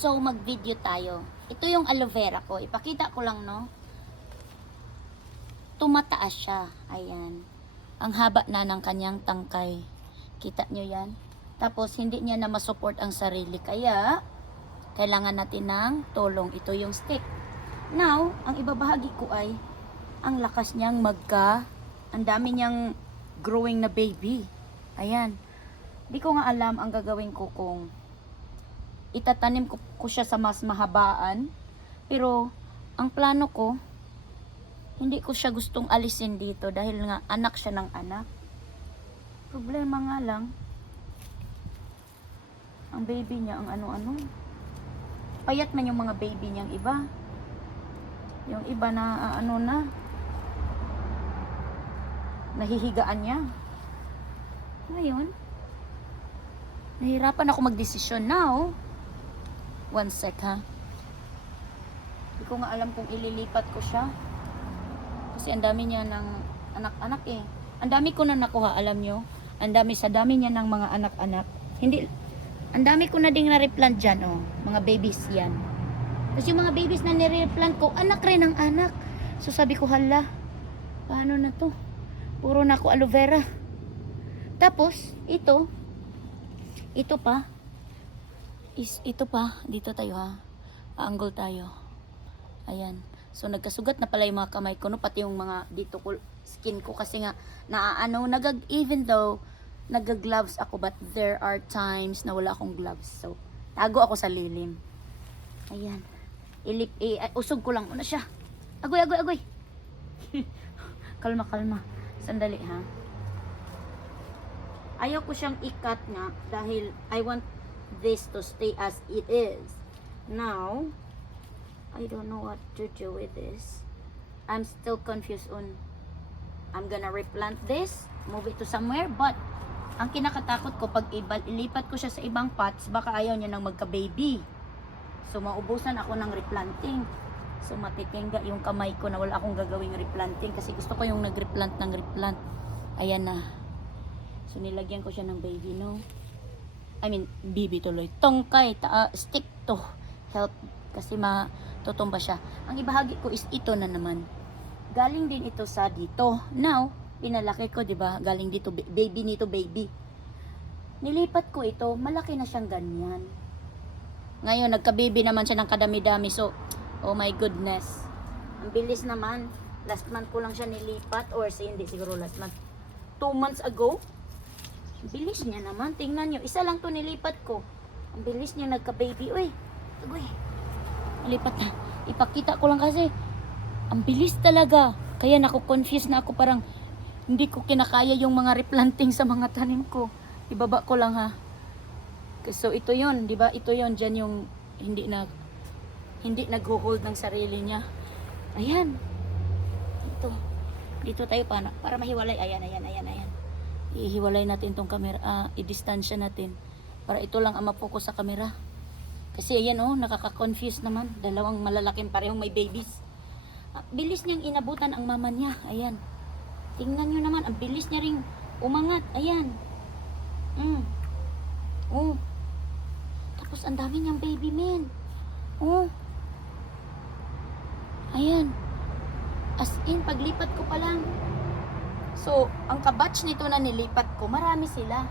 So, mag-video tayo. Ito yung aloe vera ko. Ipakita ko lang, no? Tumataas siya. Ayan. Ang haba na ng kanyang tangkay. Kita nyo yan? Tapos, hindi niya na masupport ang sarili. Kaya, kailangan natin ng tulong. Ito yung stick. Now, ang ibabahagi ko ay, ang lakas niyang ang dami niyang growing na baby. Ayan. Di ko nga alam ang gagawin ko kung itatanim ko siya sa mas mahabaan. Pero, ang plano ko, hindi ko siya gustong alisin dito dahil nga anak siya ng anak. Problema nga lang, ang baby niya, ang ano-ano. Payat man yung mga baby niyang iba. Yung iba na ano na, nahihigaan niya. Ngayon, nahihirapan ako magdesisyon now. One sec ha. Hindi ko nga alam kung ililipat ko siya. Kasi ang dami niya ng anak-anak eh. Ang dami ko na nakuha, alam nyo. Ang dami sa dami niya ng mga anak-anak. Hindi, ang dami ko na ding na-replant dyan, oh. Mga babies yan. Tapos yung mga babies na nire-replant ko, anak rin ang anak. So sabi ko, hala, paano na to? Puro na ako aloe vera. Tapos, ito pa, dito tayo ha. Angle tayo. Ayan. So, nagkasugat na pala yung mga kamay ko, no? Pati yung mga dito ko, skin ko. Kasi nga, even though, nag-gloves ako, but there are times na wala akong gloves. So, tago ako sa lilim. Ayan. Usog ko lang muna siya. Agoy. Kalma. Sandali, ha? Ayaw ko siyang ikat nga dahil I want this to stay as it is. Now, I don't know what to do with this. I'm still confused on I'm gonna replant this, move it to somewhere, but ang kinakatakot ko pag ilipat ko siya sa ibang pots, baka ayaw niya nang magka-baby. So maubusan ako ng replanting. So matitingga yung kamay ko na wala akong gagawing replanting kasi gusto ko yung nag-replant ng replant. Ayan na. So nilagyan ko siya ng baby, no? Baby tuloy. Tongkay, stick to help kasi matutumba siya. Ang ibahagi ko is ito na naman. Galing din ito sa dito. Now, pinalaki ko, 'di ba? Galing dito baby. Nilipat ko ito, malaki na siyang ganyan. Ngayon, nagka-baby naman siya ng kadami-dami. So, oh my goodness. Ang bilis naman. Last month ko lang siya nilipat or hindi siguro last month. 2 months ago. Ang bilis niya naman. Tingnan nyo. Isa lang to nilipat ko. Ang bilis niya nagka-baby. Uy. Nilipat na. Ipakita ko lang kasi. Ang bilis talaga. Kaya confused na ako. Parang hindi ko kinakaya yung mga replanting sa mga tanim ko. Ibaba ko lang ha. So ito yon, 'di ba? Ito yon diyan yung hindi nag-hold ng sarili niya. Ayan. Dito tayo para mahiwalay. Ayan. Ihiwalay natin tong camera, i-distansya natin para ito lang ang mapokus sa camera. Kasi ayan oh, nakaka-confuse naman. Dalawang malalaking parehong may babies. Bilis niyang inabutan ang mama niya. Ayan. Tingnan niyo naman, ang bilis niya ring umangat. Ayan. Oh. Tapos ang dami niyang baby men. Oh. Ayan. As in, paglipat ko pa lang. So, ang kabatch nito na nilipat ko, marami sila.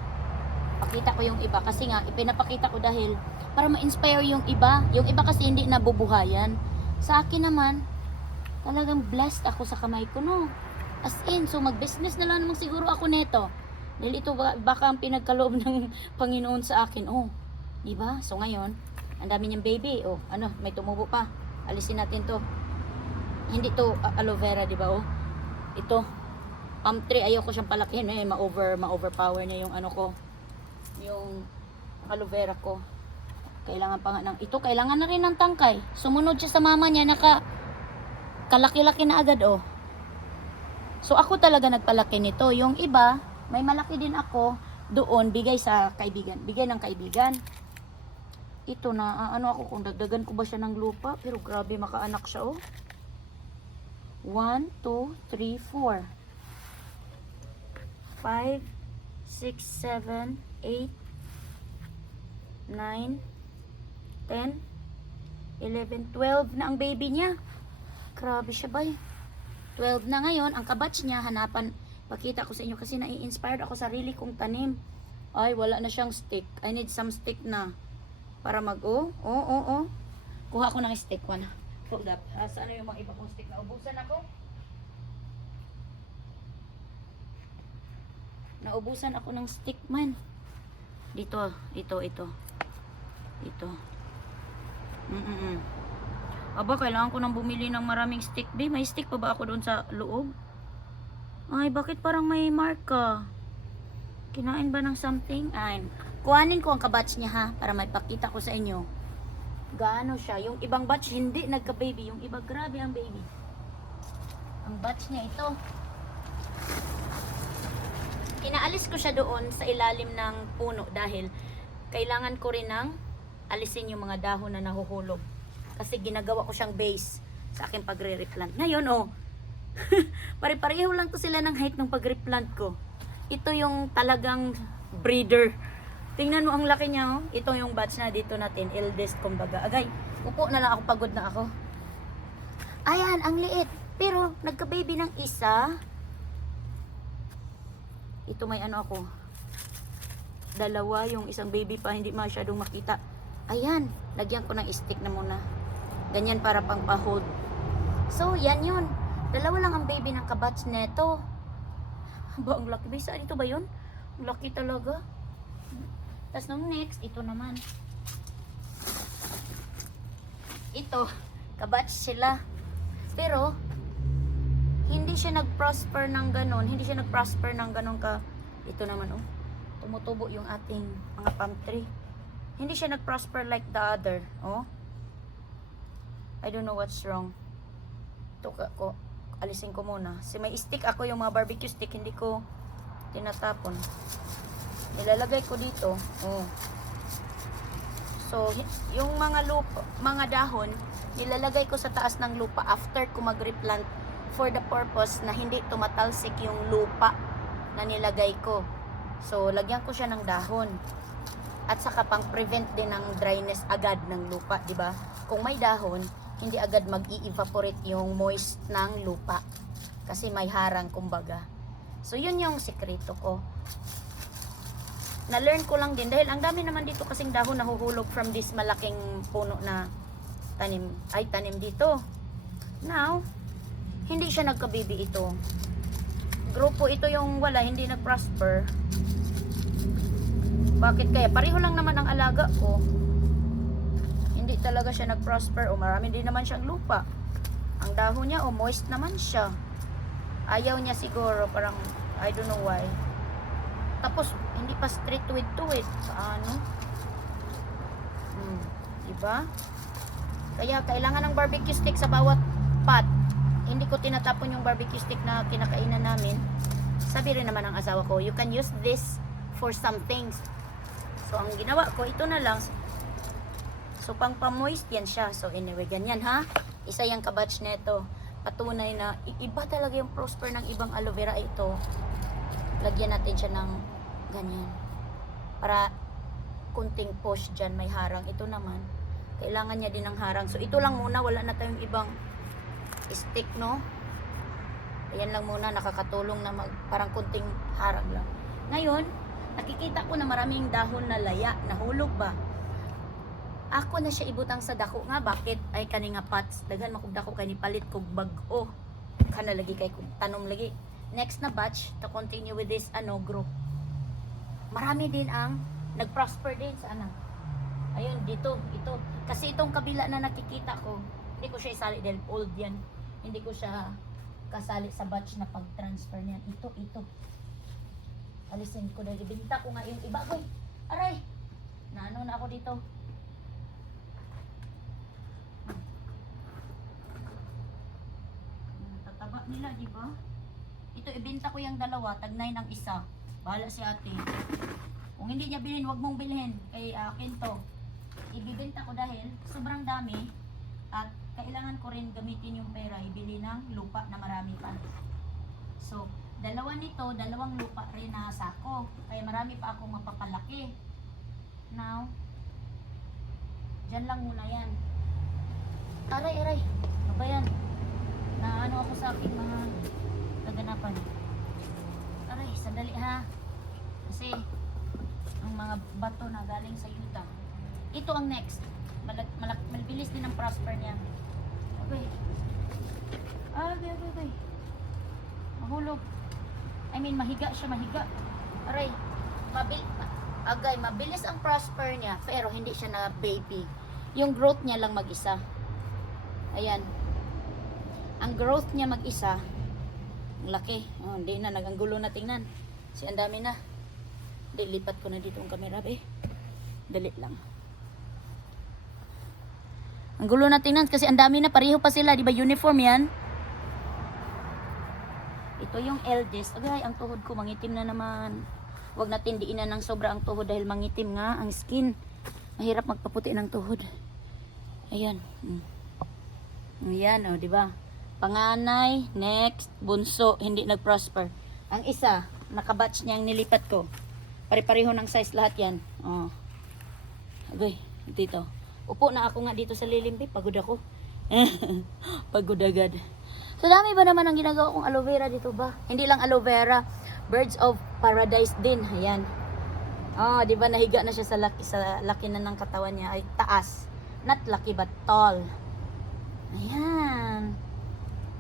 Pakita ko yung iba kasi nga, ipinapakita ko dahil para ma-inspire yung iba. Yung iba kasi hindi nabubuhayan. Sa akin naman, talagang blessed ako sa kamay ko, no? As in, so mag-business na lang naman siguro ako nito. Dahil ito baka ang pinagkaloob ng Panginoon sa akin. Oh, diba? So ngayon, ang dami niyang baby. Oh, may tumubo pa. Alisin natin to. Hindi to aloe vera, diba? Oh, ito. Palm tree, ayoko siyang palakihin. Ma-overpower niya yung yung aloe vera ko. Kailangan pa nga ito kailangan na rin ng tangkay. Sumunod siya sa mama niya, kalaki-laki na agad, oh. So ako talaga nagpalaki nito. Yung iba, may malaki din ako doon, bigay sa kaibigan. Bigay ng kaibigan. Ito na, ako kung dagdagan ko ba siya ng lupa. Pero grabe, makaanak siya, oh. 1, 2, 3, 4. 5, 6, 7, 8, 9, 10, 11, 12 na ang baby niya. Grabe siya bay. 12 na ngayon. Ang kabatch niya, hanapan, pakita ko sa inyo kasi nai-inspired ako sarili kong tanim. Ay, wala na siyang stick. I need some stick na. Para Kuha ko ng stick. Hold up. Saan yung mga iba kong stick na ubusan ako? Naubusan ako ng stick man. Ito. Aba, kailangan ko nang bumili ng maraming stick. May stick pa ba ako doon sa loob? Ay, bakit parang may marka? Kinain ba ng something? Ay, kuhanin ko ang kabatch niya ha, para maipakita ko sa inyo. Gaano siya. Yung ibang batch hindi nagka-baby. Yung iba grabe ang baby. Ang batch niya ito. Inaalis ko siya doon sa ilalim ng puno dahil kailangan ko rin ng alisin yung mga dahon na nahuhulog. Kasi ginagawa ko siyang base sa aking pagre-replant. Ngayon, pare-pareho lang to sila ng height ng pag-replant ko. Ito yung talagang breeder. Tingnan mo ang laki niya, Ito yung batch na dito natin, eldest kumbaga. Agay, upo na lang ako, pagod na ako. Ayan, ang liit. Pero, nagka-baby ng isa. Ito may ako. Dalawa, yung isang baby pa, hindi masyadong makita. Ayan, lagyan ko ng stick na muna. Ganyan para pang pa-hold. So, yan yun. Dalawa lang ang baby ng kabatch neto. Ba, ang laki. Saan ito ba yun? Ang laki talaga. Tapos nung next, ito naman. Ito, kabatch sila. Pero, hindi siya nag-prosper ng ganon. Ito naman, tumutubo yung ating mga palm tree. Hindi siya nag-prosper like the other, I don't know what's wrong. Ito ko, alisin ko muna. May stick ako, yung mga barbecue stick, hindi ko tinatapon. Nilalagay ko dito. So, yung mga dahon, nilalagay ko sa taas ng lupa after ko mag-replant for the purpose na hindi tumatalsik yung lupa na nilagay ko. So, lagyan ko siya ng dahon. At saka pang prevent din ng dryness agad ng lupa, di ba? Kung may dahon, hindi agad mag-i-evaporate yung moist ng lupa. Kasi may harang, kumbaga. So, yun yung sekreto ko. Na-learn ko lang din. Dahil ang dami naman dito kasing dahon nahuhulog from this malaking puno na tanim dito. Now, hindi siya nagka-baby ito. Grupo ito yung wala, hindi nag-prosper. Bakit kaya? Pareho lang naman ang alaga ko. Hindi talaga siya nag-prosper. Marami din naman siyang lupa. Ang dahon niya, moist naman siya. Ayaw niya siguro, parang, I don't know why. Tapos, hindi pa straight with to it. Paano? Diba? Kaya, kailangan ng barbecue stick sa bawat pot. Hindi ko tinatapon yung barbecue stick na kinakainan namin. Sabi rin naman ng asawa ko, you can use this for some things. So, ang ginawa ko, ito na lang. So, pang pamoist yan siya. So, anyway, ganyan ha. Isa yung kabatch neto. Patunay na iba talaga yung prosper ng ibang aloe vera ito. Lagyan natin siya ng ganyan. Para kunting push dyan, may harang. Ito naman, kailangan niya din ng harang. So, ito lang muna. Wala na tayong ibang stick, no? Ayan lang muna. Nakakatulong na parang kunting harang lang. Ngayon, nakikita ko na maraming dahon na laya, nahulog ba? Ako na siya ibutang sa dako nga. Bakit? Ay kani nga pots. Daghan makog dako kay ni palit kog bag-o. Kana lagi kay kog tanom lagi. Next na batch to continue with this group. Marami din ang nag-prosper din sa Ayun dito, ito. Kasi itong kabila na nakikita ko, hindi ko siya isali dahil old yan. Hindi ko siya kasali sa batch na pag-transfer niyan. Ito. Alisin ko dahil ibinta ko nga yung iba ko. Aray! Naano na ako dito. Tataba nila, di ba? Ito, ibinta ko yung dalawa. Tag-9 ang isa. Bahala si ate. Kung hindi niya bilhin, wag mong bilhin. Kay akin to. Ibibenta ko dahil sobrang dami. At kailangan ko rin gamitin yung pera. Ibili ng lupa na marami pa. So, dalawa nito, dalawang lupa rin na sako. Kaya marami pa akong mapapalaki. Now, dyan lang muna yan. Aray, aray. Ano ba yan? Na ano ako sa aking mga kaganapan. Aray, sandali ha. Kasi, ang mga bato na galing sa yuta. Ito ang next. Mabilis din ang prosper niya. Okay. Okay. Mahulog. I mean, mahiga siya, mahiga. Aray, mabilis ang prosper niya, pero hindi siya na baby. Yung growth niya lang mag-isa. Ayan. Ang growth niya mag-isa, ang laki. Oh, hindi na, naganggulo na tingnan. Kasi ang dami na. Lipat ko na dito ang camera, be. Dali lang. Ang gulo na tingnan kasi ang dami na, pareho pa sila, di ba uniform yan? Ito yung eldest. Agay, ang tuhod ko mangitim na naman. Huwag natin diinan ng sobra ang tuhod dahil mangitim nga ang skin. Mahirap magpaputi ng tuhod. Ayan. Ayan, oh, di ba? Panganay, next, bunso, hindi nag-prosper. Ang isa, nakabatch niya ang nilipat ko. Pare-pareho ng size lahat yan. Oh. Agay, dito. Upo na ako nga dito sa lilim, pagod ako. Pagod agad. So dami ba naman ang ginagawa kong aloe vera dito ba? Hindi lang aloe vera, birds of paradise din. Ayan. Oh, di ba nahiga na siya sa laki na ng katawan niya ay taas. Not laki but tall. Ayan.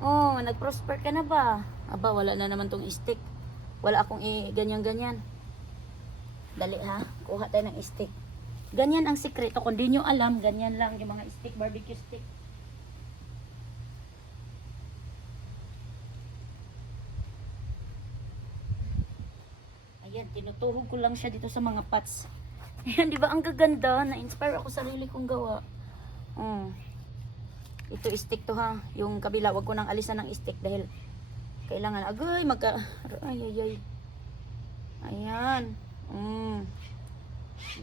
Oh, nag-prosper ka na ba? Aba, wala na naman tong stick. Wala akong ganyan-ganyan. Dali ha, kuha tayo ng stick. Ganyan ang sikreto. Kung di nyo alam, ganyan lang yung mga stick, barbecue stick. Ayan, tinutuhog ko lang siya dito sa mga pots. Ayan, di ba ang gaganda? Na-inspire ako sarili kong gawa. Ito stick to ha. Yung kabila, wag ko nang alisan ng stick dahil kailangan, agay, ay. Ayan.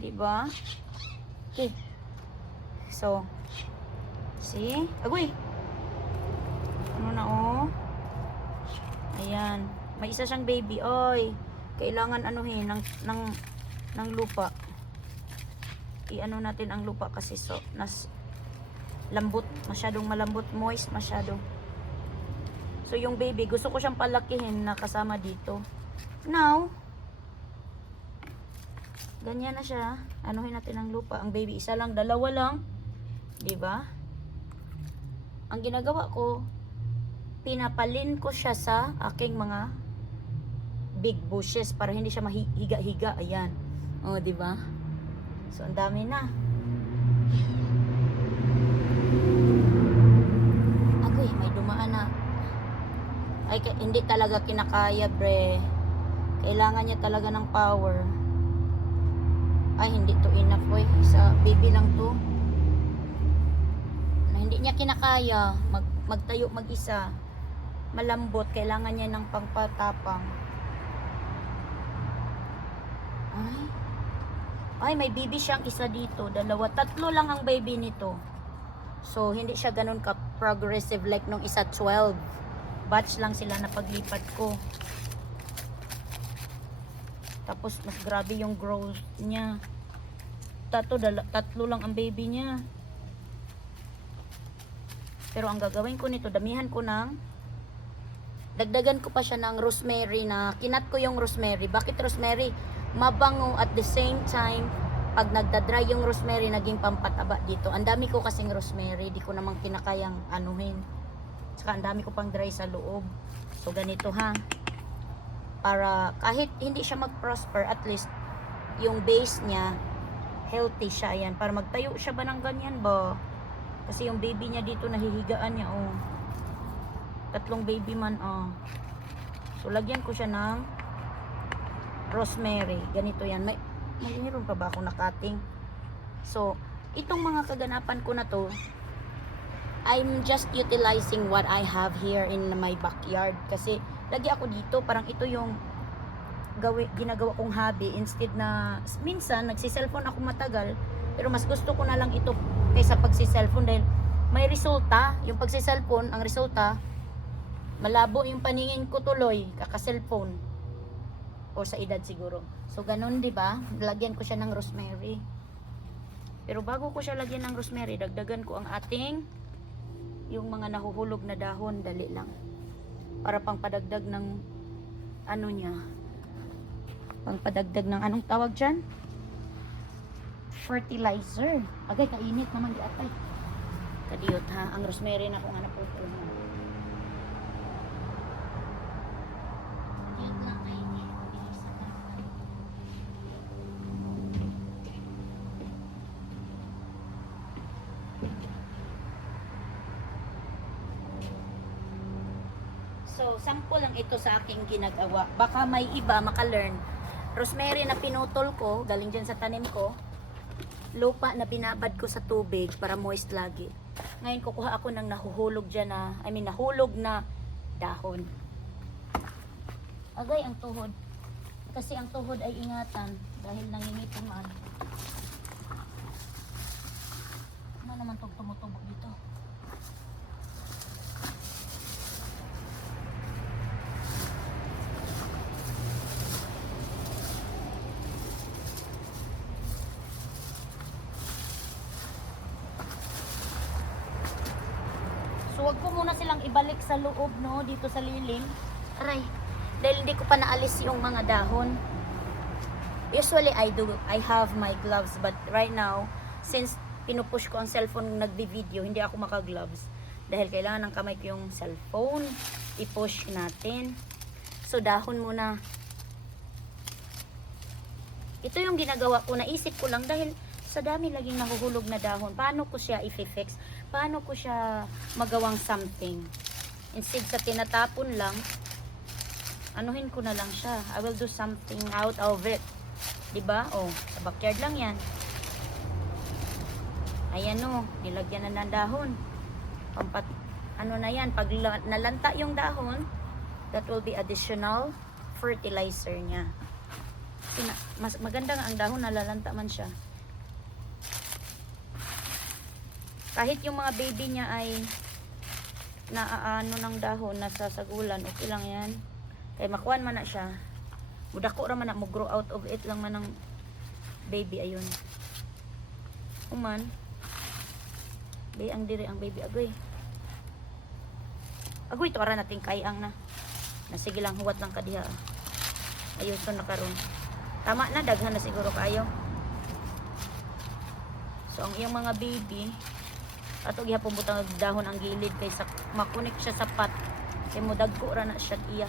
Di ba? Okay. So, see? Agoy. Ano na oh? Ayan. May isa siyang baby. Oy. Kailangan anuhin ng lupa. I-ano natin ang lupa kasi so lambot, masyadong malambot, moist masyado. So yung baby, gusto ko siyang palakihin na kasama dito. Now, ganyan na siya. Anuhin natin ang lupa. Ang baby, isa lang, dalawa lang. Diba? Ang ginagawa ko, pinapalin ko siya sa aking mga big bushes para hindi siya mahiga-higa. Ayan. O, diba? So, ang dami na. Agoy, may dumaan na. Ay, hindi talaga kinakaya, bre. Kailangan niya talaga ng power. Ay, hindi to enough, boy. Sa baby lang to. Na hindi niya kinakaya. Magtayo mag-isa. Malambot. Kailangan niya ng pangpatapang. Ay, may baby siyang isa dito. Dalawa. Tatlo lang ang baby nito. So, hindi siya ganun ka-progressive like nung isa 12. Batch lang sila na paglipat ko. Tapos, mas grabe yung growth niya. Tatlo lang ang baby niya. Pero ang gagawin ko nito, damihan ko dagdagan ko pa siya ng rosemary na kinat ko yung rosemary. Bakit rosemary? Mabango at the same time, pag nagda-dry yung rosemary, naging pampataba dito. Ang dami ko kasing rosemary, di ko namang kinakayang anuhin. Saka ang dami ko pang dry sa loob. So, ganito ha. Para kahit hindi siya mag-prosper, at least yung base niya, healthy siya. Ayan. Para magtayo siya ba ng ganyan ba? Kasi yung baby niya dito, nahihigaan niya. Oh. Tatlong baby man. Oh. So, lagyan ko siya ng rosemary. Ganito yan. Mayroon pa ba ako nakating? So, itong mga kaganapan ko na to, I'm just utilizing what I have here in my backyard. Kasi, lagi ako dito. Parang ito yung ginagawa kong hobby. Instead na, minsan, nagsiselfone ako matagal. Pero mas gusto ko na lang ito kaysa pagsiselfone dahil may resulta. Yung pagsiselfone, ang resulta, malabo yung paningin ko tuloy, kaka-cellphone. O sa edad siguro. So, ganun, di ba? Lagyan ko siya ng rosemary. Pero bago ko siya lagyan ng rosemary, dagdagan ko ang ating yung mga nahuhulog na dahon, dali lang. Para pang padagdag ng ano niya. Pang padagdag ng anong tawag dyan? Fertilizer. Agay, kainit naman di atay. Kadiyot ha. Ang rosemary na kung ano po ito. Kadiyot lang kay bilisan lang. So, sample lang ito sa aking ginagawa. Baka may iba maka-learn. Rosemary na pinutol ko, galing dyan sa tanim ko. Lupa na binabad ko sa tubig para moist lagi. Ngayon kukuha ako ng nahuhulog dyan na, nahulog na dahon. Agay ang tuhod. Kasi ang tuhod ay ingatan dahil nangingipin man. Ano naman itong tumutubog dito? So, wag ko muna silang ibalik sa loob, no? Dito sa lilim. Aray. Dahil hindi ko pa naalis yung mga dahon. Usually, I have my gloves. But right now, since pinupush ko ang cellphone nung nagbi-video, hindi ako maka-gloves. Dahil kailangan ng kamay ko yung cellphone. I-push natin. So, dahon muna. Ito yung ginagawa ko. Naisip ko lang dahil sa dami laging nahuhulog na dahon. Paano ko siya i-fix? Paano ko siya magawang something? Instead sa tinatapon lang, anuhin ko na lang siya. I will do something out of it. Diba? Oh, sa backyard lang yan. Ayan o, nilagyan na ng dahon. Ano na yan, pag nalanta yung dahon, that will be additional fertilizer niya. Mas maganda nga ang dahon, nalalanta man siya. Kahit yung mga baby niya ay naaano ng dahon, nasasagulan, okay lang yan. Kaya makuhan man na siya. Mudako ra man na mo grow out of it lang man ng baby, ayun. Uman. Bay ang dire ang baby agoy. Agoy to ara nating kayang na. Nasige lang huwat lang kadiha. Ayun so na karon. Tama na, daghan na siguro kayo. So ang iyong mga baby ato gihapon butang dahon ang gilid kay sa makunik siya sa pot kay mo dagko ra na siya iya.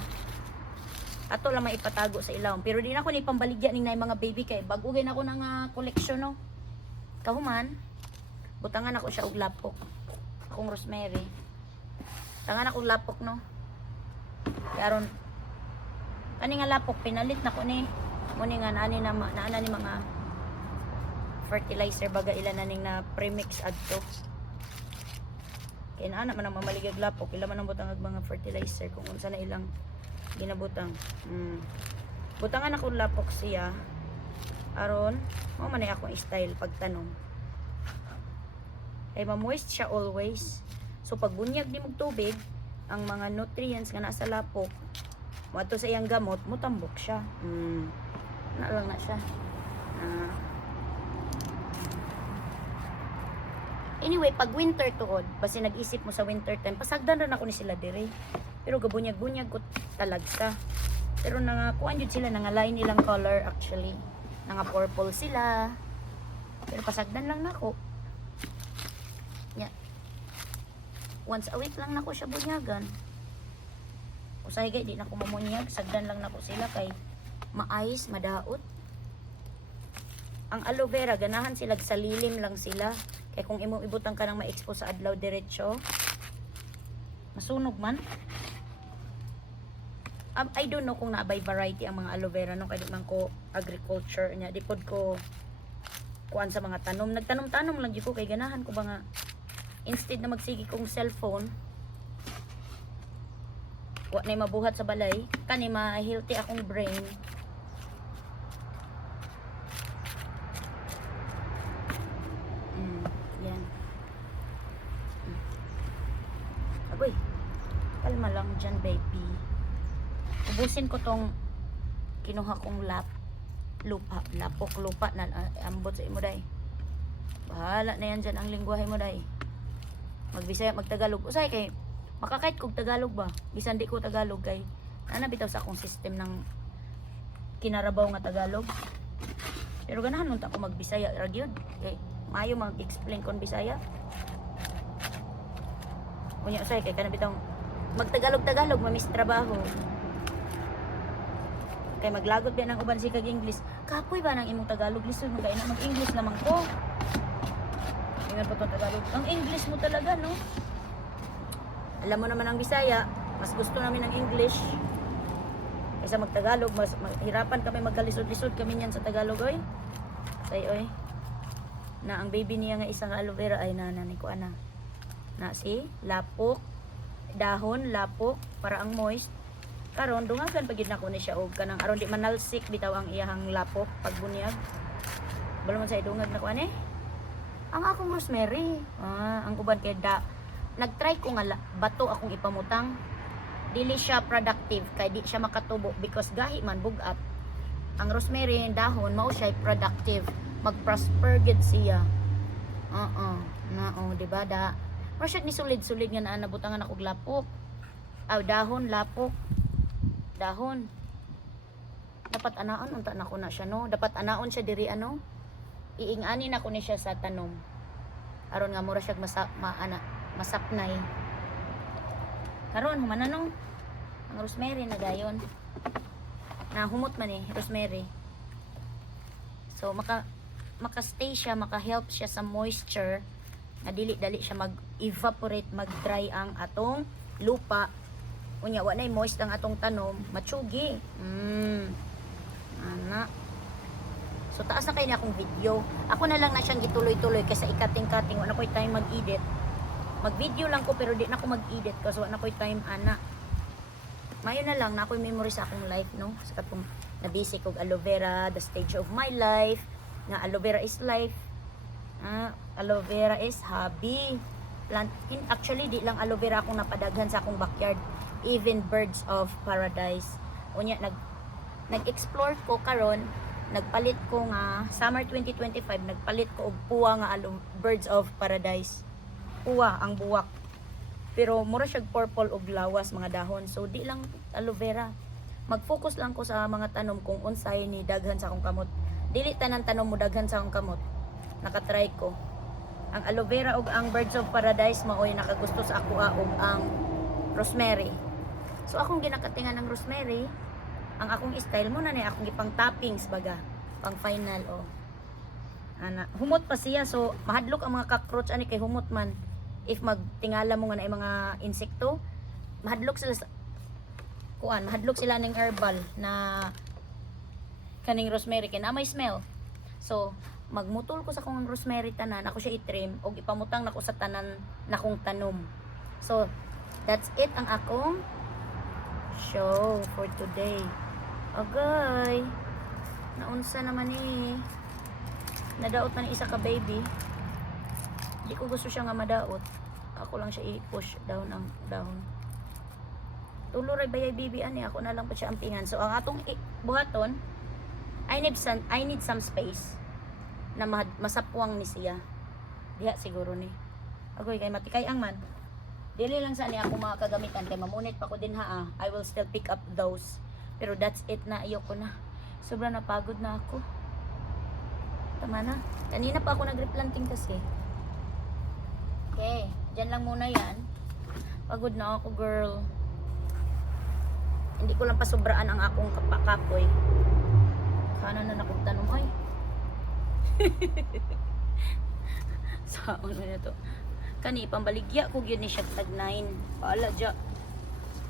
Ato lang maipatago sa ilawom pero di na ko ni pambaligya ning nay mga baby kay bag-o gay nako nang collection no. Kahuman butangan ako siya og lapok. Akong rosemary. Tangan ako lapok no. Karon ani nga lapok pinalit na ko ni mo ni nga ani na naana ni mga fertilizer baga ilan na ning na premix adto. Kaya na man ang mamaligag lapok, ila man ang butang mga fertilizer kung unsa na ilang ginabutang. Butangan ako lapok siya. Aron, mo man ay akong style pagtanom. Ay ma-moist siya always. So pag bunyag di mog tubig, ang mga nutrients nga nasa lapok, mo ato sa iyang gamot, mutambok siya. Na lang na siya. Anyway, pag winter tuod, basi nag-isip mo sa winter time, pasagdan rin ako ni sila dire. Pero gabunyag-bunyag ko talagsa. Pero nangakuan yun sila, nangalain nilang color actually. Nanga purple sila. Pero pasagdan lang nako. Yeah. Once a week lang nako siya bunyagan. Usahay kay di na ko mamunyag, sagdan lang nako sila kay maayos, madaot. Ang aloe vera, ganahan sila sa lilim lang sila. Kaya kung imo ibutang ka nang ma-expose sa adlaw diretso, masunog man. I don't know kung naabay variety ang mga aloe vera no kay di man ko agriculture nya di pod ko kuan sa mga tanom. Nagtanom-tanom lang gyud ko kay ganahan ko ba nga instead na magsigi kong cellphone wa nay mabuhat sa balay kani ma-healthy akong brain. Agoy, kalma lang dyan baby. Ubusin ko tong kinuha kong lapok lupa na ambot sa imo day. Bahala na yan dyan ang lingwahe mo day. Magbisaya, magtagalog. Usay kay makakait kog Tagalog ba? Bisan di ko Tagalog kay ana bitaw sa akong system ng kinarabaw nga Tagalog. Pero ganahan unta ko magbisaya ra gyud. Kay maayo mag-explain kon Bisaya. Unya usay kay kana bitaw magtagalog-tagalog mamis trabaho. Kay maglagot din ang uban si kag English. Kapoy ba nang imong Tagalog lisod mo kay na mag-English lamang ko. Ingat po itong Tagalog. Ang English mo talaga, no? Alam mo naman ang Bisaya, mas gusto namin ng English. Kaysa mag-Tagalog, mas hirapan kami magkalisod-lisod kami niyan sa Tagalog, oy. Say, oy. Na ang baby niya nga isang aloe vera ay nanani ko, ana. Na si, lapok, dahon, lapok, para ang moist. Karon dungagan pagid nako ni siya og kanang aron di manalsik bitaw ang iyahang lapok pagbunyag. Balo man sa idungag nako ani. Ang akong rosemary. Ang uban kay nagtry ko nga bato akong ipamutang. Dili siya productive kay di siya makatubo because gahi man bugat. Ang rosemary ang dahon mao siya productive. Mag-prosper gid siya. Di ba da? Pero ni sulid-sulid nga naa nabutangan ako og lapok. Dahon, lapok. Dahon. Dapat anaon unta nako na siya no. Dapat anaon siya diri ano. Iingani na ko ni siya sa tanom. Aron nga mura siya masapnay. Karon humananong ang rosemary na gayon. Na humot man rosemary. So maka-stay siya, maka-help siya sa moisture. Na dili-dali siya mag-evaporate, mag-dry ang atong lupa. Unya wa nay moist ang atong tanom, matsugi. Ana. So taas na kayo na akong video. Ako na lang na siyang gituloy-tuloy kasi ikating-kating wala ko'y time mag-edit. Mag-video lang ko pero di na ako mag-edit kasi wala ko'y time ana. Mayo na lang na ako'y memory sa akong life no. Sa katong nabisi kog aloe vera, the stage of my life. Na aloe vera is life. Aloe vera is hobby. Actually di lang aloe vera akong napadaghan sa akong backyard. Even birds of paradise. Unya nag-explore ko karon, nagpalit ko nga summer 2025 nagpalit ko og puwa nga birds of paradise. Puwa ang buwak. Pero mura siya purple og lawas mga dahon. So di lang aloe vera. Mag-focus lang ko sa mga tanom kung unsay ni daghan sa akong kamot. Dili tanan tanom mo daghan sa akong kamot. Nakatry ko. Ang aloe vera og ang birds of paradise maoy nakagusto sa ako og ang rosemary. So akong ginakatingan ng rosemary, ang akong style mo na ni akong gipang toppings baga, pang final ana. Humot pa siya so mahadlok ang mga cockroach ani kay humot man. If magtingala mo nga na mga insekto, mahadlok sila sa mahadlok sila ng herbal na kaning rosemary kay na may smell. So magmutol ko sa akong rosemary tanan, ako siya i-trim og ipamutang nako sa tanan nakong tanom. So that's it ang akong show for today. Agay. Naunsa naman nadaot man isa ka baby. Hindi ko gusto siya nga madaot. Ako lang siya i-push down ang dahon. Tuloray bayay baby ani ako na lang po siya ampingan. So ang atong buhaton, I need some space na masapwang ni siya. Diha siguro ni. Agoy kay matikay ang man. Dili lang sa ni ako mga kagamitan kay mamunit pa ko din I will still pick up those. Pero that's it na, ayoko na. Sobrang napagod na ako. Tama na. Kanina pa ako nag-replanting kasi. Okay, dyan lang muna yan. Pagod na ako, girl. Hindi ko lang pasobraan ang akong kapakapoy. Kana na nakugtanom ay. Saan na to? Kani pambaligya ko gyud ni siya tag 9. Paala dya.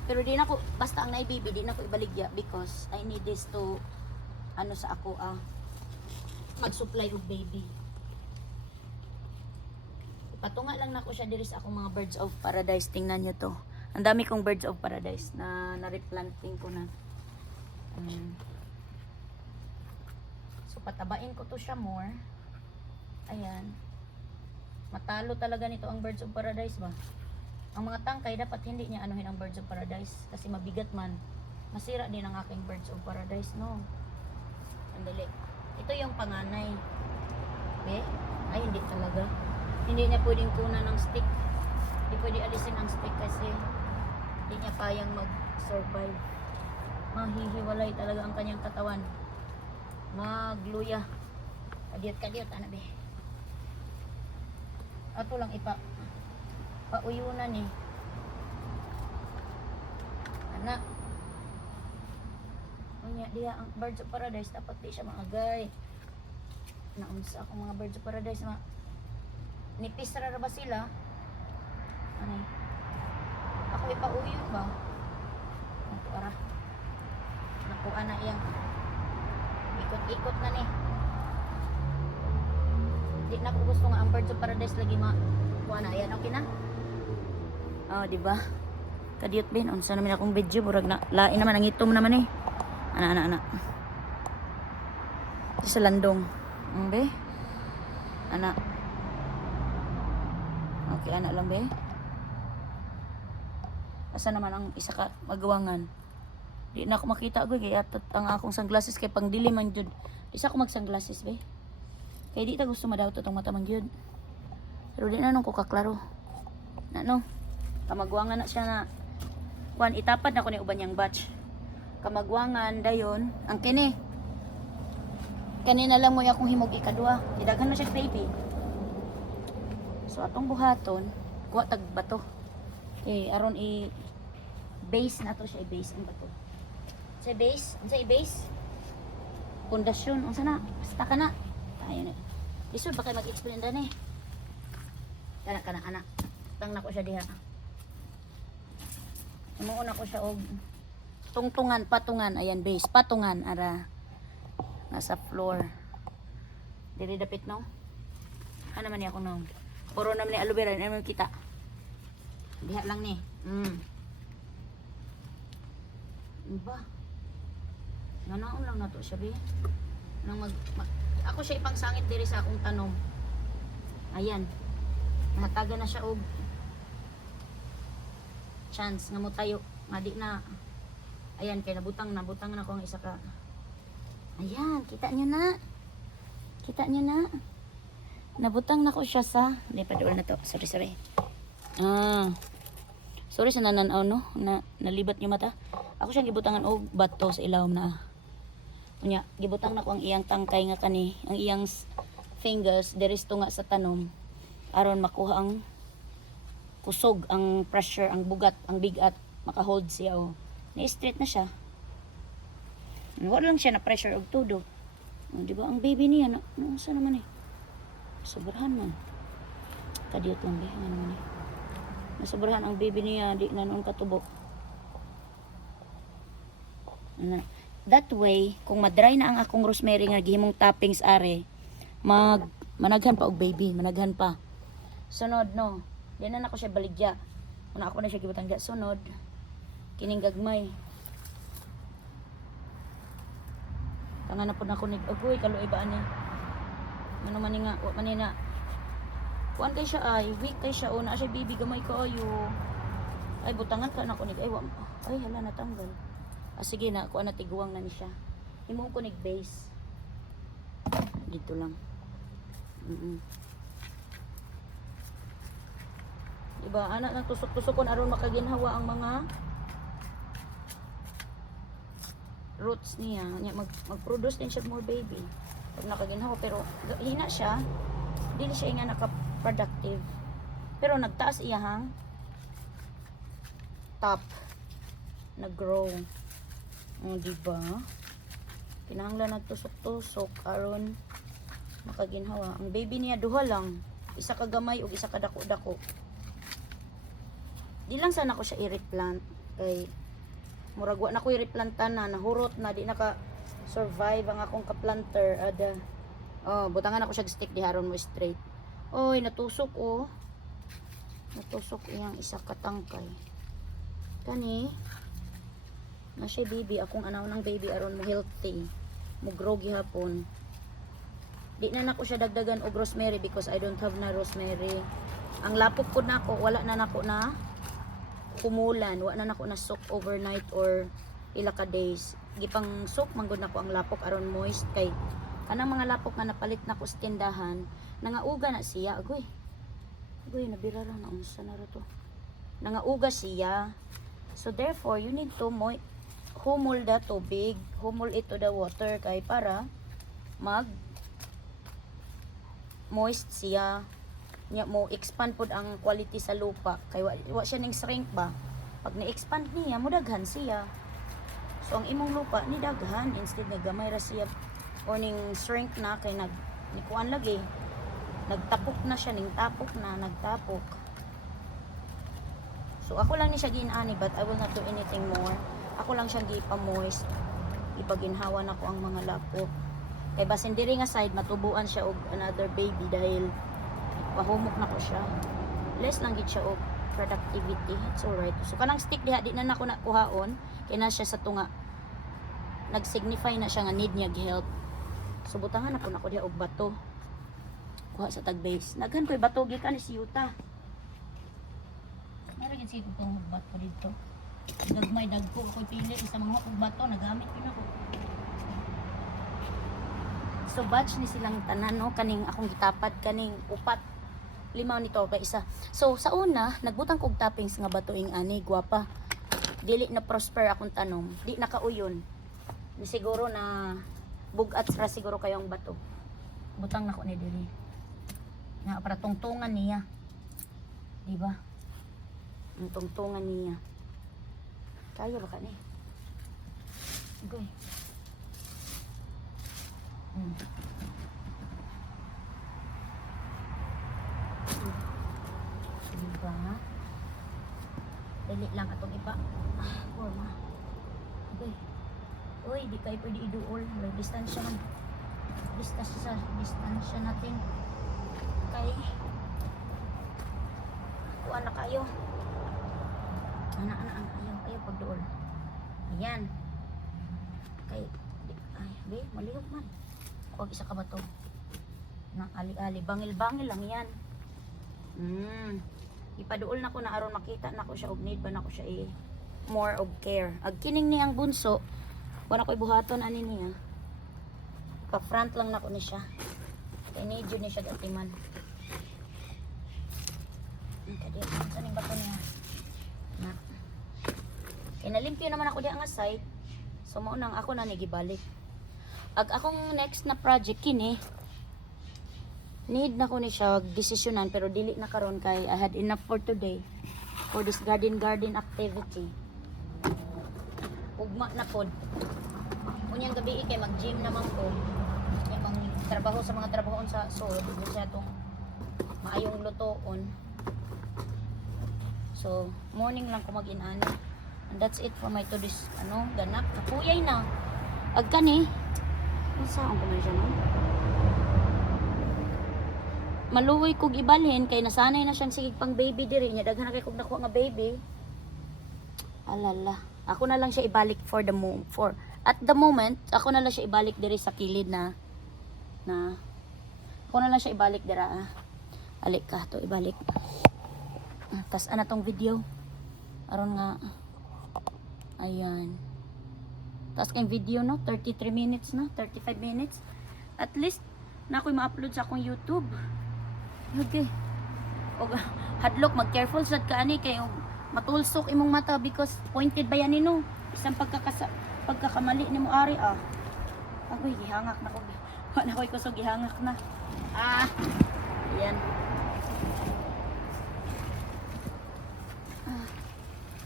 Pero di na ko basta ang naibibi di na ko ibaligya because I need this to sa ako mag-supply og baby. Patunga lang nako siya diri sa akong mga birds of paradise. Tingnan niyo to. Ang dami kong birds of paradise na na-replanting ko na. So patabain ko to siya more. Ayan. Matalo talaga nito ang birds of paradise ba? Ang mga tangkay dapat hindi niya anuhin ang birds of paradise kasi mabigat man. Masira din ang aking birds of paradise, no? Andali. Ito yung panganay. Okay? Ay, hindi talaga. Hindi niya pwedeng kunan ng stick. Di pwede alisin ang stick kasi di niya kayang mag-survive. Mahihiwalay talaga ang kanyang katawan. Magluya. Kadiyot, ano be? Ato lang pauyunan eh. Anak. Unya diya ang birds of paradise dapat di siya maagay. Naunsa akong mga birds of paradise nipis ra ba sila? Ano? Ako ipauyon ba? Nato ara. Nakuha na iyang ikot-ikot na ni. Di na ko gusto nga ang birds of paradise lagi kuha na. Ayan, okay na? Oh, di ba? Kadiyot bin, unsa naman akong video, burag na lain naman ang itom naman eh. Ana. Sa landong. Be? Ana. Okay, ana lang be. Asa naman ang isa ka magawangan? Di na ako makita ko kaya ang akong sunglasses kay pang dilim man jud. Isa ko mag sunglasses be. Kay di ta gusto madawto tong mata man jud. Pero di na nung ko kaklaro. No. Kamagwangan na siya na kuan itapad na ko ni uban yang batch. Kamagwangan dayon ang kini. Kanina lang mo akong himog ikadua. Didaghan na siya baby. So atong buhaton, kuha tag bato. Okay, aron base na to siya i-base ang bato. Sa base, unsa i-base? Pundasyon, unsa na? Basta ka na. Ayun eh. Lisod ba kayo mag-explain dan eh? Kana anak. Tang na ko siya diha. Umuuna ko siya og tungtungan, patungan, ayan base, patungan ara nasa floor. Diri dapit no. Ano man ni ako no. Puro naman ni aloe vera, ano kita. Diha lang ni. Ba? Nganaon lang nato siya be. Nang ako siya ipang sangit diri sa akong tanom. Ayan. Nahataga na siya og chance nga mo tayo nga di na. Ayan kay nabutang na ko ang isa ka. Ayan, kita nyo na. Nabutang na ko siya sa hindi pa doon na to. Sorry. Sorry sa nananaw no na nalibat yung mata. Ako siyang gibutangan og bato sa ilawom na. Unya, gibutang na ko ang iyang tangkay nga kani, ang iyang fingers diristo nga sa tanom aron makuha ang kusog, ang pressure, ang bugat, ang bigat, maka-hold siya o. Ni-straight na siya. Wala lang siya na pressure og todo. Di ba ang baby niya sa naman eh. Sobrahan man. Kadiyot lang be, ano naman eh. Nasobrahan ang baby niya, di na noon katubok. That way, kung madry na ang akong rosemary nga gihimong toppings are, managhan pa og baby, managhan pa. Sunod no, di na nako siya baligya. Una ako na siya gibutang diya sunod. Kining gagmay. Tangan na po na ko nig agoy kaloy ba ani. Ano man nga, wa man na. Kuan kay siya ay, weak kay siya una siya baby gamay kaayo. Ay butangan ka na ko nig ay wa. Ay hala natanggal. Sige na, kuan na tiguang na ni siya. Himo ko nig base. Dito lang. Diba, anak nang tusok-tusokon aron makaginhawa ang mga roots niya. Mag-produce din siya more baby. Pag nakaginhawa, pero hina siya, dili siya nga naka-productive. Pero nagtaas iyahang top. Nag-grow. Diba? Kinahanglan nagtusok-tusok aron makaginhawa. Ang baby niya duha lang. Isa ka gamay ug isa ka dako-dako. Di lang sana ko siya i-replant kay murag wa na ko i-replantan na nahurot na di naka survive ang akong ka-planter butangan ako siya stick di haron mo straight. Oy natusok natusok iyang isa ka tangkay kani na siya baby akong anaw ng baby aron mo healthy mo grow gihapon. Di na nako siya dagdagan og rosemary because I don't have na rosemary. Ang lapok ko nako wala na nako na kumulan, wa na nako na soak overnight or ila ka days. Gipang soak manggod nako ang lapok aron moist kay kanang mga lapok nga napalit nako sa tindahan, nangauga na siya agoy. Uy, nabira lang na unsa na ra to. Nangaugas siya. So therefore, you need to humol the tubig, humol ito the water kay para mag moist siya. Nya mo expand pud ang quality sa lupa kay wa siya ning shrink ba. Pag na-expand niya, mo daghan siya. So ang imong lupa ni daghan instead nga gamay ra siya or ning shrink na kay nikuan lagi. Nagtapok na siya, ning tapok na, nagtapok. So ako lang ni siya ginani but I will not do anything more. Ako lang siya gipa-moist. Ipaginhawa na ko ang mga lapok. Kay basin diri nga side matubuan siya og another baby dahil pahumok na ko siya. Less lang gid siya og productivity. It's alright. So kanang stick diha di na nako nakuhaon kay na siya sa tunga. Nag-signify na siya nga need niya help. So butangan na po nako diha og bato. Kuha sa tag base. Naghan koy bato gikan ni si Yuta. Meron gid siguro tong bato dito. Dagmay dagko ako pili isa mga bato nagamit yun ako. So batch ni silang tanan no kaning akong gitapat kaning upat limaw nito kay isa. So sa una nagbutang kog toppings nga batuing ani gwapa. Dili na prosper akong tanom. Di nakauyon. Ni siguro na bugat ra siguro kayong bato. Butang nako ni diri. Nga para tungtungan niya. Di ba? Ang tungtungan niya. Kaya ba ka ni? Okay. Diba? Dali lang atong ipa. Forma. Okay. Uy, di kayo pwede iduol. May distansya man. Distansya natin. Okay. Kuha na kayo. Ana. Ayaw pagduol. Ayan. Okay. Ay, be, malihok man. Huwag isa ka ba to? Na ali-ali. Bangil-bangil lang yan. Ipaduol na ko na aron makita na ko siya og need ba na ko siya more of care. Ag kining niyang bunso, wala ko ibuhaton ani niya. Pa front lang na ko ni siya. Kay need yun ni siya gatiman. Kadi sa ning bato niya. Na. Kay nalimpyo naman ako di ang side. So mao nang ako na ni gibalik. Ag akong next na project kini need na ko ni siya desisyonan pero dili na karon kay I had enough for today for this garden activity. Ugma na pod. Unyang gabi kay mag-gym naman ko. Kay pang trabaho sa mga trabahoon sa soil, di siya tong maayong lutoon. So, morning lang ko mag-inani. And that's it for my today's ganap. Kapuyay na. Ag kani. Saan ko man siya no? Maluoy kog ibalhin kay nasanay na siyang sigig pang baby diri nya daghan na kay kog nakuha nga baby. Alala. Ako na lang siya ibalik at the moment, ako na lang siya ibalik diri sa kilid na ako na lang siya ibalik dira. Alik ka to ibalik. Tas ana tong video. Aron nga ayan. Tas kay video no 33 minutes na, 35 minutes. At least na ako'y ma-upload sa akong YouTube. Okay. Og hadlok mag-careful sad ka ani kay matulsok imong mata because pointed ba yan nino. Isang pagkakamali nimo ari Agoy gihangak na ko. Wala ko'y kusog gihangak na. Ayan.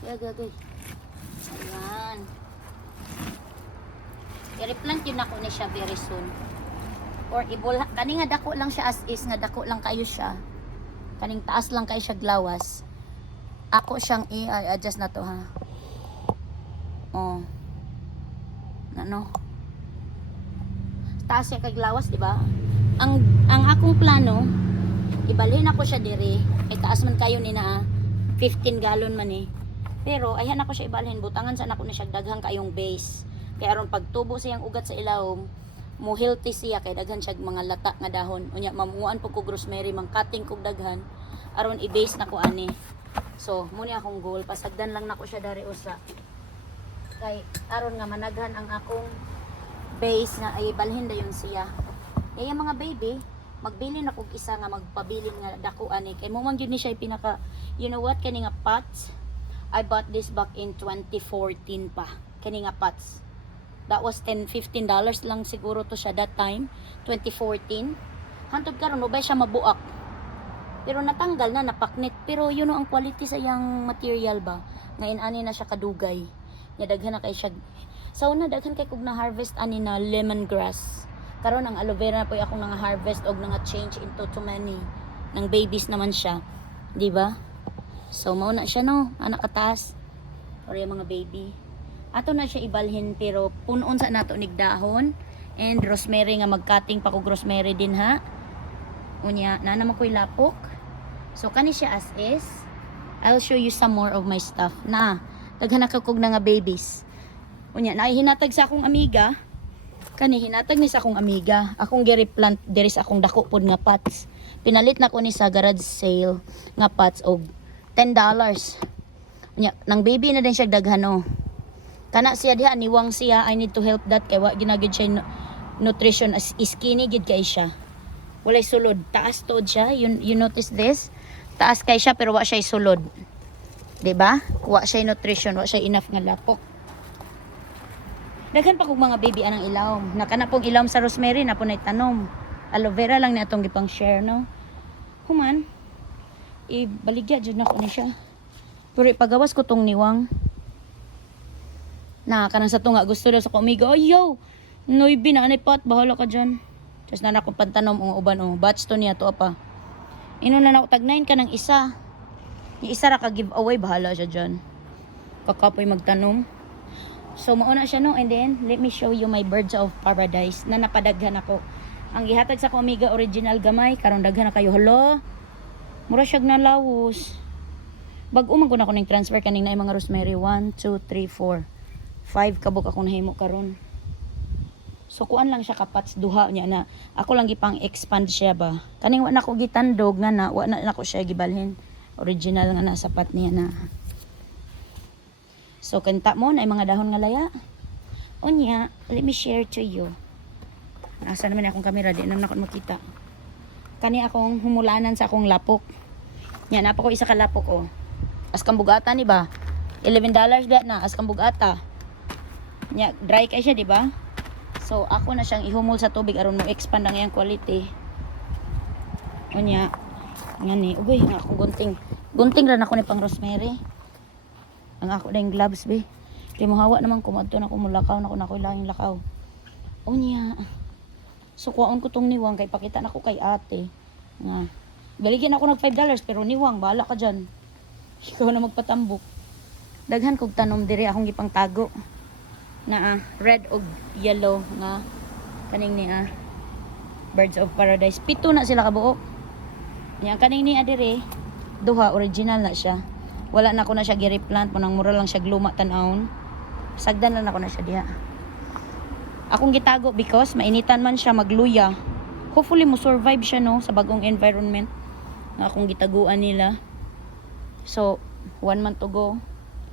Gagagay. Ayan. I-replant yun ako ni siya very soon. Or kani nga dako lang siya as is, nga dako lang kayo siya. Kaning taas lang kayo siya glawas. Ako siyang i-adjust na to ha. Taas siya kay glawas, di ba? Ang akong plano, ibalhin ako siya dire. Ay taas man kayo ni na 15 gallon man eh. Pero ayan ako siya ibalhin, butangan sa ako na siya daghang kayong base. Kaya aron pagtubo siyang ugat sa ilawom, mo healthy siya kay daghan siya mga lata nga dahon. Unya mamuan po ko rosemary, mang cutting kog daghan aron i-base na ko ani. So, muna akong goal, pasagdan lang nako siya dari usa. Kay aron nga managhan ang akong base nga ay balhin dayon siya. Kaya mga baby, magbili na kog isa nga magpabilin nga dako ani kay mo man gyud ni siya pinaka, you know what, kani nga pots. I bought this back in 2014 pa. Kani nga pots. That was $10-15 lang siguro to siya that time, 2014. Hantod karon ubay siya mabuak. Pero natanggal na, napaknit. Pero yun ang quality sa yang material ba. Ngayon ani na siya kadugay. Nya daghan na kay siya. So na daghan kay kog na harvest ani na lemongrass. Karon ang aloe vera na po akong nga harvest og nga change into too many. Nang babies naman siya. Di ba? So mao na siya no, anak kataas. Or yung mga baby. Ato na siya ibalhin pero punon sa nato nig dahon and rosemary nga magcutting pa kog rosemary din ha. Unya na naman ko'y lapok. So kani siya as is. I'll show you some more of my stuff. Na daghan na kog na nga babies. Unya na hinatag sa akong amiga. Kani hinatag ni sa akong amiga. Akong gi-replant diri sa akong dako pod nga pots. Pinalit na ko ni sa garage sale nga pots og $10. Unya nang baby na din siya daghan oh. Kana siya diha niwang siya, I need to help that kay wa ginagid siya nutrition as skinny gid kay siya. Walay sulod, taas tod siya. You notice this? Taas kay siya pero wa siya sulod. 'Di ba? Wa siya nutrition, wa siya enough nga lapok. Daghan pa kog mga baby anang ilawom. Nakana pong ilawom sa rosemary na punay tanom. Aloe vera lang ni atong gipang share no. Human ibaligya jud na ko ni siya. Pero ipagawas ko tong niwang. Na kanang sa tunga gusto daw sa kumiga. Ay yo, noy binanay pat bahala ka diyan. Just na akong pantanom ang uban o batch to niya to apa. Ino na ako tagnain ka ng isa. Yung isa ra ka giveaway bahala siya diyan. Kakapoy magtanom. So mauna siya no and then let me show you my birds of paradise na napadaghan ako. Ang gihatag sa Omega original gamay karon daghan na kayo hello. Mura siya nalawos. Bag-o man ko na ko ning transfer kaning na mga rosemary 1 2 3 4. 5 kabuk ako nahimo karon. So kuan lang siya kapats duha niya na. Ako lang gipang expand siya ba. Kaning wa na ko gitandog nga na wa na ko siya gibalhin. Original nga na sapat niya na. So kanta mo na mga dahon nga laya. Unya, let me share to you. Nasa naman akong camera di naman ako makita. Kani akong humulanan sa akong lapok. Nya na pa ko isa ka lapok oh. As kang bugata ni ba? $11 ba na as kang bugata. Nya dry kay siya di ba? So ako na siyang ihumol sa tubig aron mo expand ang iyang quality. Unya ngani ugoy nga akong gunting. Gunting ra nako ni pang rosemary. Ang ako ding gloves be. Di mo hawa naman kumadto na ko mulakaw na ko lang lakaw. Unya. So kuwaon ko tong niwang kay pakita na ko kay ate. Nga. Galigyan ako ng $5 pero niwang bahala ka diyan. Ikaw na magpatambok. Daghan kog tanom diri akong gipang tago. Na red og yellow nga kaning ni birds of paradise. 7 na sila kabuok. Yang kaning ni adire duha original na siya. Wala na ko na siya gi-replant mo nang mura lang siya luma tan-aon. Sagdan lang ako na siya diha. Akong gitago because mainitan man siya magluya. Hopefully mo survive siya no sa bagong environment nga akong gitaguan nila. So 1 month to go.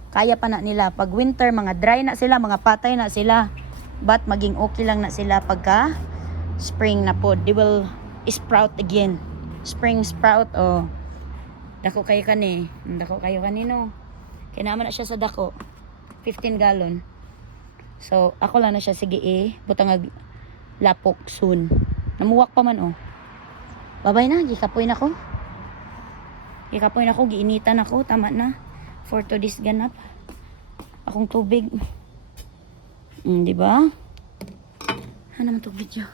Kaya pa na nila. Pag winter, mga dry na sila, mga patay na sila. But maging okay lang na sila pagka spring na po. They will sprout again. Spring sprout, oh. Dako kayo kani. Dako kayo kanino. Kaya naman na siya sa dako. 15 gallon. So, ako lang na siya. Sige butang lapok soon. Namuwak pa man, oh. Babay na, gikapoy na ko. Gikapoy na ko, giinitan ako. Tama na. For today's ganap. Akong tubig. Di ba? Ano naman tong video?